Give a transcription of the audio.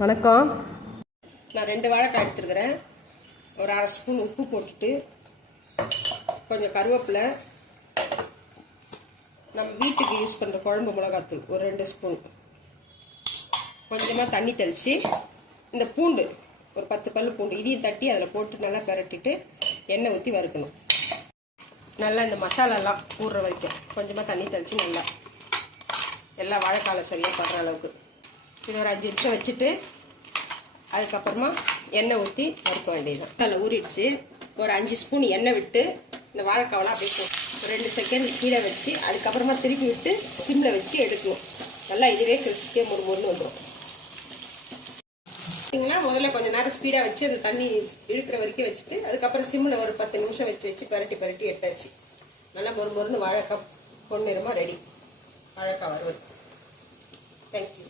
வணக்கம். நான் 2 வாழைக்காய் எடுத்துருக்கிறேன். ஒரு 1/2 ஸ்பூன் உப்பு போட்டுட்டு கொஞ்சம் கருவேப்பிலை, நம்ம வீட்டுக்கு யூஸ் பண்ணுற குழம்பு மிளகாத்தூள் ஒரு 2 ஸ்பூன், கொஞ்சமாக தண்ணி தெளித்து இந்த பூண்டு ஒரு 10 பல் பூண்டு இதையும் தட்டி அதில் போட்டு நல்லா பிரட்டிட்டு எண்ணெய் ஊற்றி வறுக்கணும். நல்லா இந்த மசாலாலாம் ஊறுற வரைக்கும் கொஞ்சமாக தண்ணி தெளித்து நல்லா எல்லா வாழைக்காயில் சரியாக படுற அளவுக்கு இது ஒரு 5 நிமிஷம் வச்சுட்டு அதுக்கப்புறமா எண்ணெய் ஊற்றி வறுக்க வேண்டியதுதான். அதில் ஊறிடுச்சு. ஒரு 5 ஸ்பூன் எண்ணெய் விட்டு இந்த வாழைக்காவெல்லாம் அப்படியே 2 செகண்ட் கீழே வச்சு அதுக்கப்புறமா திருப்பி விட்டு சிம்மில் வச்சு எடுக்கணும். நல்லா இதுவே கிறிஸ்பியே முறுமுறுன்னு வந்துடும். பார்த்தீங்கன்னா முதல்ல கொஞ்சம் நேரம் ஸ்பீடாக வச்சு அது தண்ணி இழுக்கிற வரைக்கும் வச்சுட்டு அதுக்கப்புறம் சிம்மில் ஒரு 10 நிமிஷம் வச்சு பரட்டி எடுத்தாச்சு. நல்லா முறுமுறுன்னு வாழைக்காய் பொன்னிறமாக ரெடி. வாழைக்காய் வறுவல். தேங்க்யூ.